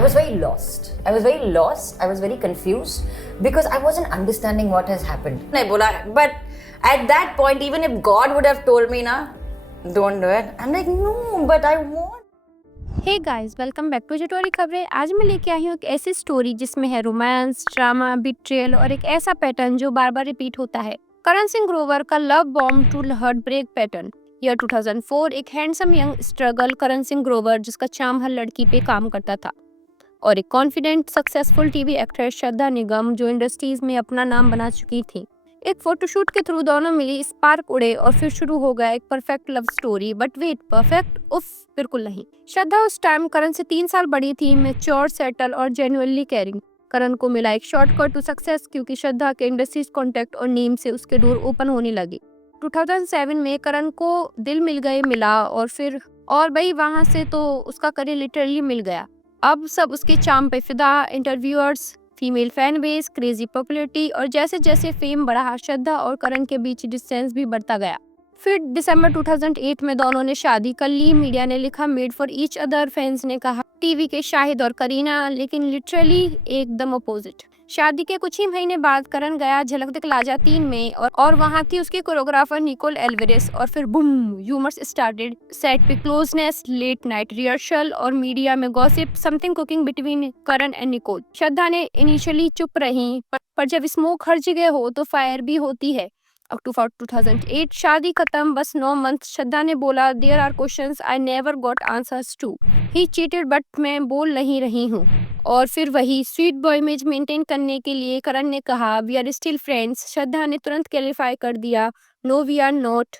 I was very lost. I was very confused because I wasn't understanding what has happened. I bola, but at that point, even if God would have told me, na, don't do it. I'm like, no, but I want. Hey guys, welcome back to Chatori Khabrein. आज मैं लेके आई हूँ एक ऐसी story जिसमें है romance, drama, betrayal और एक ऐसा पैटर्न जो बार बार रिपीट होता है। करण सिंह ग्रोवर का love bomb to heart break pattern. Year 2004, एक handsome young struggle Karan Singh Grover जिसका चार्म हर लड़की पे काम करता था, और एक कॉन्फिडेंट सक्सेसफुल टीवी एक्ट्रेस श्रद्धा निगम जो इंडस्ट्रीज में अपना नाम बना चुकी थी। एक फोटोशूट के थ्रू दोनों मिली, स्पार्क उड़े और फिर शुरू हो गया एक perfect love story. But wait, perfect? उफ, बिल्कुल नहीं। श्रद्धा उस टाइम करण से 3 साल बड़ी थी, मैच्योर, सेटल और जेन्युइनली केयरिंग। करण को मिला एक शॉर्टकट टू सक्सेस क्योंकि श्रद्धा के इंडस्ट्रीज कॉन्टेक्ट और नेम से उसके डोर ओपन होने लगे। 2007 में करण को दिल मिल गए मिला और भाई वहां से तो उसका करियर लिटरली मिल गया। अब सब उसके चार्म पे फिदा, interviewers, female fan base, crazy popularity, और जैसे जैसे फेम बढ़ा श्रद्धा और करण के बीच डिस्टेंस भी बढ़ता गया। फिर दिसंबर 2008 में दोनों ने शादी कर ली। मीडिया ने लिखा made for each other, fans ने कहा टीवी के शाहिद और करीना, लेकिन लिटरली एकदम अपोजिट। शादी के कुछ ही महीने बाद करण गया झलक दिखला जा 3 में और वहां थी उसके कोरियोग्राफर निकोल एल्वेरेस, और फिर बूम, ह्यूमर्स स्टार्टेड। सेट पे क्लोजनेस, लेट नाइट रिहर्सल और मीडिया में gossip, something cooking between Karan and Nicole. Shraddha ने इनिशियली चुप रही, पर जब स्मोक हर जगह हो तो फायर भी होती है। अक्टूबर 2008 शादी खत्म, बस 9 मंथ। श्रद्धा ने बोला there are questions I never got answers to. He cheated but मैं बोल नहीं रही हूँ। और फिर वही स्वीट बॉय इमेज मेंटेन करने के लिए करण ने कहा वी आर स्टिल फ्रेंड्स। श्रद्धा ने तुरंत क्लैरिफाई कर दिया नो वी आर नॉट।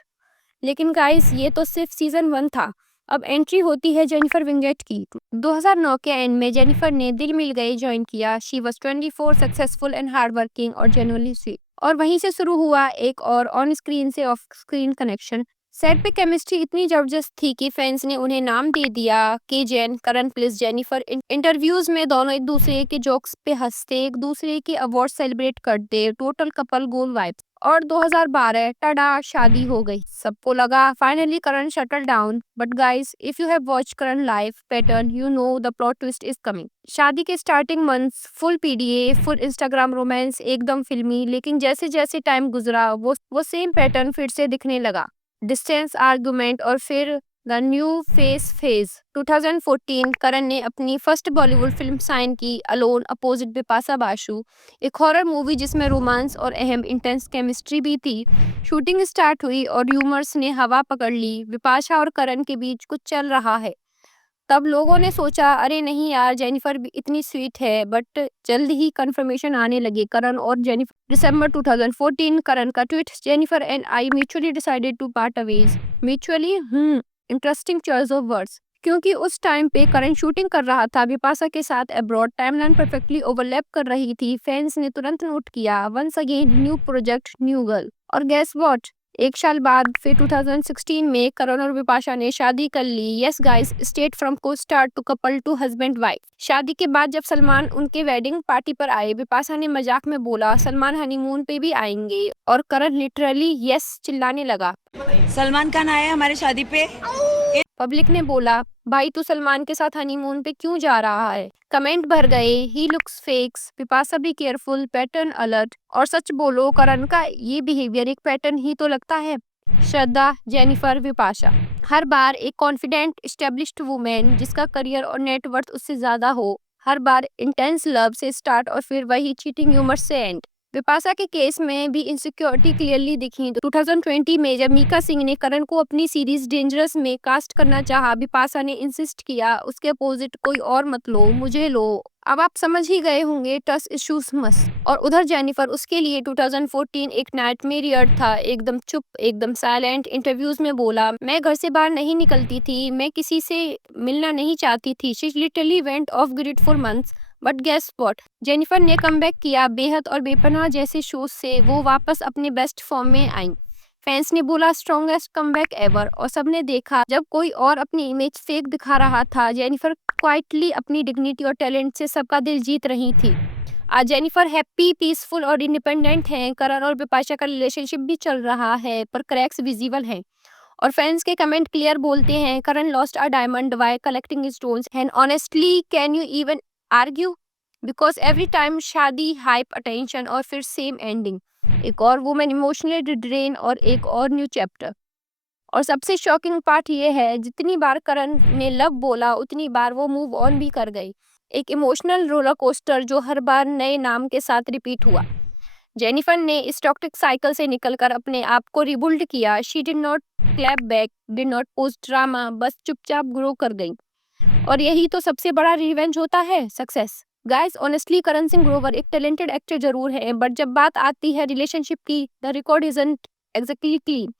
लेकिन गाइस, ये तो सिर्फ सीजन 1 था। अब एंट्री होती है जेनिफर विंगेट की। 2009 के एंड में जेनिफर ने दिल मिल गए ज्वाइन किया। She was 24, successful and hard working और जेन्युइनली स्वीट। और वहीं से शुरू हुआ एक और ऑन स्क्रीन से ऑफ स्क्रीन कनेक्शन। सेट पे केमिस्ट्री इतनी जबरदस्त थी कि फैंस ने उन्हें नाम दे दिया के जेन, करण प्लस जेनिफर। इंटरव्यूज में दोनों एक दूसरे के जोक्स पे हंसते, एक दूसरे के अवार्ड सेलिब्रेट करते, टोटल कपल गोल वाइब्स। और 2012 टडा, शादी हो गई। सबको लगा finally Karan shuttle down. But guys, if you have watch Karan live pattern, you know the plot twist is coming. शादी के starting months full PDA, full Instagram romance, एकदम फिल्मी। लेकिन जैसे जैसे टाइम गुजरा वो सेम पैटर्न फिर से दिखने लगा। डिस्टेंस, आर्गुमेंट और फिर द न्यू फेज। 2014 करण ने अपनी फर्स्ट बॉलीवुड फिल्म साइन की, अलोन, अपोजिट बिपाशा बासु, एक हॉरर मूवी जिसमें रोमांस और अहम इंटेंस केमिस्ट्री भी थी। शूटिंग स्टार्ट हुई और र्यूमर्स ने हवा पकड़ ली, बिपाशा और करण के बीच कुछ चल रहा है। तब लोगों ने सोचा अरे नहीं यार, जेनिफर भी इतनी स्वीट है। बट जल्द ही कंफर्मेशन आने लगे करण और जेनिफर। दिसंबर 2014 करण का tweet, Jennifer and I mutually decided to part ways. Mutually, interesting choice of words, क्योंकि उस टाइम पे करण शूटिंग कर रहा था बिपाशा के साथ अब्रॉड। टाइमलाइन परफेक्टली ओवरलैप कर रही थी। फैंस ने तुरंत नोट किया once again new project, new girl. और गेस व्हाट, 1 साल बाद फिर 2016 में करण और बिपाशा ने शादी कर ली। Yes guys, straight from costar to couple to husband wife. शादी के बाद जब सलमान उनके वेडिंग पार्टी पर आए, बिपाशा ने मजाक में बोला सलमान हनीमून पे भी आएंगे, और करण लिटरली यस चिल्लाने लगा। सलमान खान आए हमारे शादी पे। पब्लिक ने बोला भाई तू सलमान के साथ हनीमून पे क्यों जा रहा है। कमेंट भर गए ही लुक्स फेक्स, बिपाशा भी केयरफुल, पैटर्न अलर्ट। और सच बोलो, करण का ये बिहेवियर एक पैटर्न ही तो लगता है। श्रद्धा, जेनिफर, बिपाशा, हर बार एक कॉन्फिडेंट एस्टेब्लिश्ड वुमेन जिसका करियर और नेटवर्थ उससे ज्यादा हो। हर बार इंटेंस लव से स्टार्ट और फिर वही चीटिंग ह्यूमर से एंड। बिपाशा के केस में भी इनसिक्योरिटी क्लियरली दिखी। 2020 में जब मीका सिंह ने करण को अपनी सीरीज डेंजरस में कास्ट करना चाहा, बिपाशा ने इंसिस्ट किया उसके अपोजिट कोई और मत लो, मुझे लो। अब आप समझ ही गए होंगे, ट्रस्ट इश्यूज मस्त। और उधर जेनिफर, उसके लिए 2014 एक नाइटमेयर था। एकदम चुप, एकदम साइलेंट। इंटरव्यूज में बोला मैं घर से बाहर नहीं निकलती थी, मैं किसी से मिलना नहीं चाहती थी। She literally went off grid for months. But guess what, Jennifer ने कमबैक किया। बेहद और बेपनाह जैसे शोज से वो वापस अपने बेस्ट फॉर्म में आई। फैंस ने बोला स्ट्रॉन्गेस्ट कमबैक एवर। और सबने देखा जब कोई और अपनी इमेज फेक दिखा रहा था, जेनिफर क्वाइटली अपनी डिग्निटी और टैलेंट से सबका दिल जीत रही थी। आज जेनिफर हैप्पी, पीसफुल और इंडिपेंडेंट हैं। करण और बिपाशा का रिलेशनशिप भी चल रहा है, पर क्रैक्स विजिबल हैं। और फैंस के कमेंट क्लियर बोलते हैं, Karan lost a diamond while collecting stones, and honestly can you even argue because every time शादी, हाइप, अटेंशन और फिर सेम एंडिंग, एक और वुमेन इमोशनली ड्रेन और एक और न्यू चैप्टर। और सबसे शॉकिंग पार्ट ये है, जितनी बार करण ने लव बोला उतनी बार वो मूव ऑन भी कर गई। एक इमोशनल रोलर कोस्टर जो हर बार नए नाम के साथ रिपीट हुआ। जेनिफर ने इस टॉक्सिक साइकिल से निकलकर अपने आप को रिबिल्ड किया। She did not clap back, did not post drama, बस चुपचाप ग्रो कर गई। और यही तो सबसे बड़ा रिवेंज होता है, सक्सेस। गाइस ऑनेस्टली करण सिंह ग्रोवर एक टैलेंटेड एक्टर जरूर है, बट जब बात आती है रिलेशनशिप की, the record isn't exactly clean.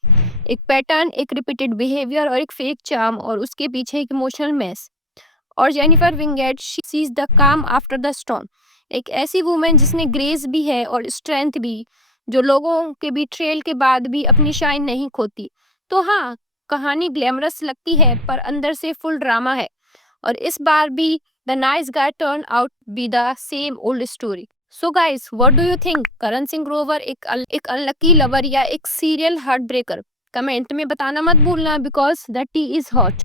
एक पैटर्न, एक रिपीटेड बिहेवियर और एक फेक चार्म, और उसके पीछे एक इमोशनल मैस। और Jennifer Wingate, she sees the calm after the storm. एक ऐसी वुमेन जिसने ग्रेस भी है और स्ट्रेंथ भी, जो लोगों के बिट्रेयल के बाद भी अपनी शाइन नहीं खोती। तो हाँ, कहानी ग्लैमरस लगती है पर अंदर से फुल ड्रामा है। और इस बार भी the nice guy turn out be the same old story. So guys, what do you think? Karan Singh Grover एक अनलकी लवर या एक सीरियल हार्ट ब्रेकर? कमेंट में बताना मत भूलना, because the T is hot.